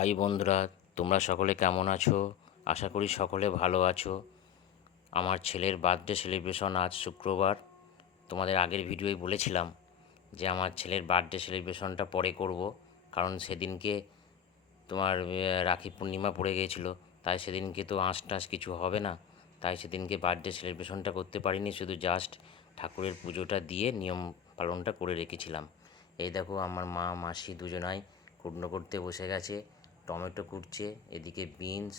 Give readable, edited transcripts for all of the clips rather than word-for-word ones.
High বন্ধুরা, তোমরা সকলে কেমন আছো? আশা করি সকলে ভালো আছো। আমার ছেলের বার্থডে সেলিব্রেশন আজ শুক্রবার। তোমাদের আগের ভিডিওয় বলেছিলাম যে আমার ছেলের বার্থডে সেলিব্রেশনটা পরে করব, কারণ সেদিনকে তোমার রাখি পূর্ণিমা পড়ে গিয়েছিলো, তাই সেদিনকে তো আঁশ টাঁশ কিছু হবে না, তাই সেদিনকে বার্থডে সেলিব্রেশনটা করতে পারিনি, শুধু জাস্ট ঠাকুরের পুজোটা দিয়ে নিয়ম পালনটা করে রেখেছিলাম। এই দেখো আমার মা মাসি দুজনাই কুটনো করতে বসে গেছে, টমেটো কুটছে, এদিকে বিনস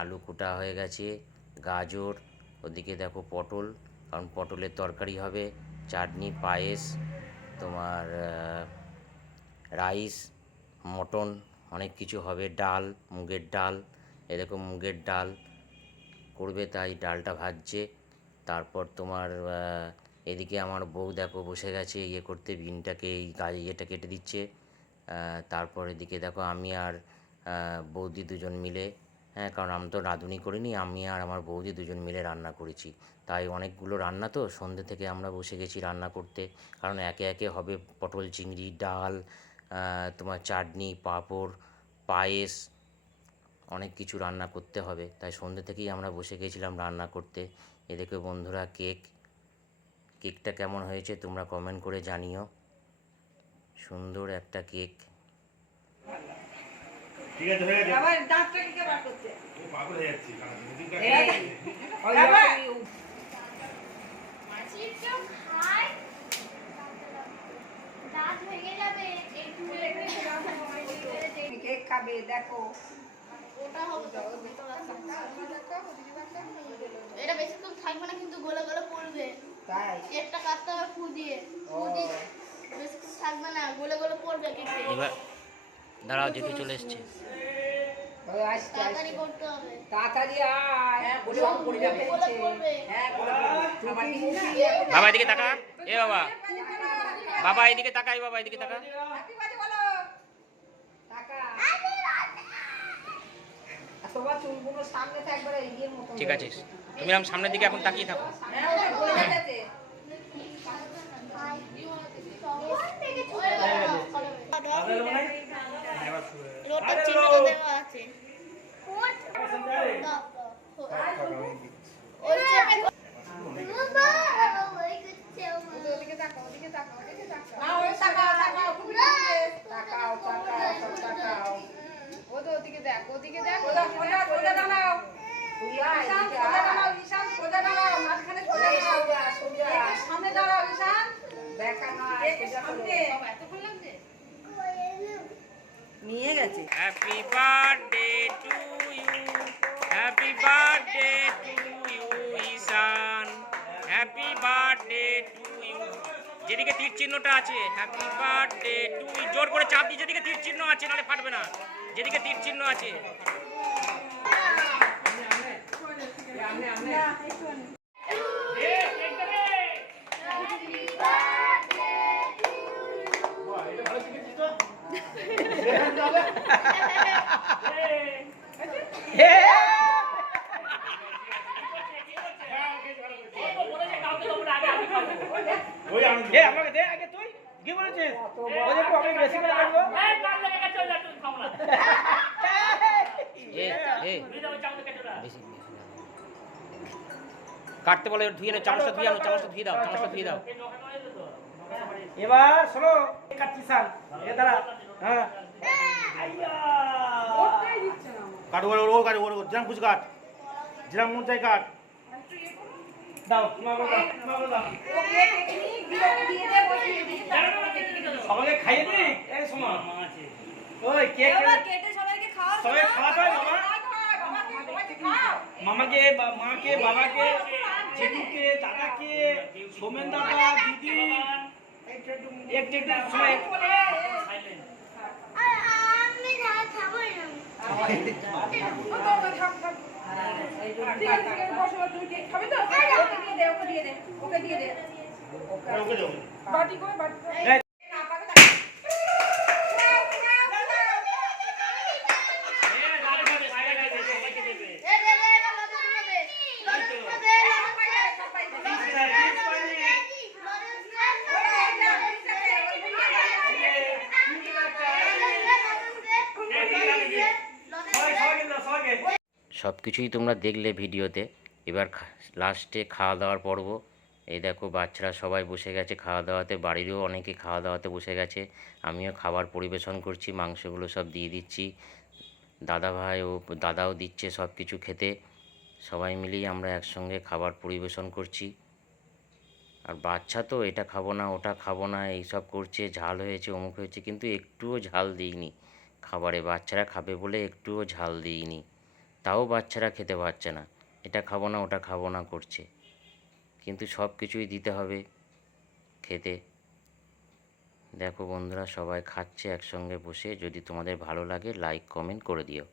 আলু কুটা হয়ে গেছে, গাজর, ওদিকে দেখো পটল, কারণ পটলের তরকারি হবে, চাটনি, পায়েস, তোমার রাইস, মটন, অনেক কিছু হবে, ডাল, মুগের ডাল, এরকম মুগের ডাল করবে, তাই ডালটা ভাজছে। তারপর তোমার এদিকে আমার বউ দেখো বসে গেছে ইয়ে করতে, বিনটাকে এই ইয়েটা কেটে দিচ্ছে। তারপর এদিকে দেখো আমি আর বৌদি দুজন মিলে, হ্যাঁ, কারণ আমি তো রাঁধুনি করিনি, আমি আর আমার বৌদি দুজন মিলে রান্না করেছি, তাই অনেকগুলো রান্না, তো সন্ধ্যে থেকে আমরা বসে গেছি রান্না করতে, কারণ একে একে হবে পটল চিংড়ি, ডাল, তোমার চাটনি, পাঁপড়, পায়েস, অনেক কিছু রান্না করতে হবে, তাই সন্ধ্যে থেকেই আমরা বসে গিয়েছিলাম রান্না করতে। এদিকে বন্ধুরা কেকটা কেমন হয়েছে তোমরা কমেন্ট করে জানিও। সুন্দর একটা কেক। ঠিক আছে, হয়ে গেছে। আবার দাঁতটা কি বার করতে? ও পাগল হয়ে যাচ্ছে। মাছি কেউ খায় দাঁত ভেঙে যাবে একটু কেক খাবে দেখো। ওটা হবে তো এটা বেশিক্ষণ থাকবে না, কিন্তু গলে গলে পড়বে। তাই কেকটা কাটতে হবে ফু দিয়ে বেশিক্ষণ থাকবে না, গলে গলে পড়বে কেকটা। এবার দাঁড়াও, জেঠু চলে এসছে। তাড়াতাড়ি করতে হবে, তাড়াতাড়ি আয়। সব গলে পড়বে। বাবা এদিকে তাকা, এ বাবা, বাবা এদিকে তাকা, এই বাবা এদিকে তাকা। তোমার চুলগুলো সামনে থাকবে এর মতো। ঠিক আছে, তুমি আমার সামনের দিকে এখন তাকিয়ে থাকো। রোডটা চিহ্ন দেওয়া আছে। নিয়ে গেছে। Happy birthday to you, happy birthday to you Ishaan, happy birthday to you. যেদিকে তীর চিহ্নটা আছে, হ্যাপি বার্থডে টু ইউ, জোর করে চাপ দিয়ে, যেদিকে তীর চিহ্ন আছে, নাহলে ফাটবে না, যেদিকে তীর চিহ্ন আছে। আমাকে দে আগে, তুই কি বলেছিস? আমি বেশি করে রাখবো। কাটতে বলে ধুয়ে নাও, চামচটা ধুয়ে আনো, চামচটা ধুয়ে দাও, চামচটা ধুয়ে দাও। এবার শোনো, কাটছি সাল এ দাঁড়া। হ্যাঁ কাট, ও কাট, ও যেরকম খুশি কাট, যেরকম মন চাই কাট। দাও সবাইকে খাইয়ে দিই। এই শোনো, ওই কেক কেটে সবাইকে খাওয়া। সবাই খাওয়াতে হয় মামা, মামাকে, মাকে, বাবাকে, জেঠুকে, দাদাকে, সোমেন দাদা, দিদি, একটু সময় আমি না খাবো এই সব কিছুই তোমরা দেখলে ভিডিওতে। এবার লাস্টে খাওয়া দাওয়ার পর্ব। এই দেখো বাচ্চারা সবাই বসে গেছে খাওয়া দাওয়াতে, বাড়িরও অনেকে খাওয়া দাওয়াতে বসে গেছে। আমিও খাবার পরিবেশন করছি, মাংসগুলো সব দিয়ে দিচ্ছি, দাদাও দিচ্ছে সব কিছু খেতে। সবাই মিলেই আমরা একসঙ্গে খাবার পরিবেশন করছি। আর বাচ্চা তো এটা খাবো না ওটা খাবো না এইসব করছে, ঝাল হয়েছে অমুক হয়েছে, কিন্তু একটুও ঝাল দিইনি খাবারে। বাচ্চারা খাবে বলে একটুও ঝাল দিইনি, তাও বাচ্চারা খেতে পারছে না, এটা খাবো না ওটা খাবো না করছে। কিন্তু সব কিছুই দিতে হবে খেতে। দেখো বন্ধুরা সবাই খাচ্ছে একসঙ্গে বসে। যদি তোমাদের ভালো লাগে লাইক কমেন্ট করে দিও।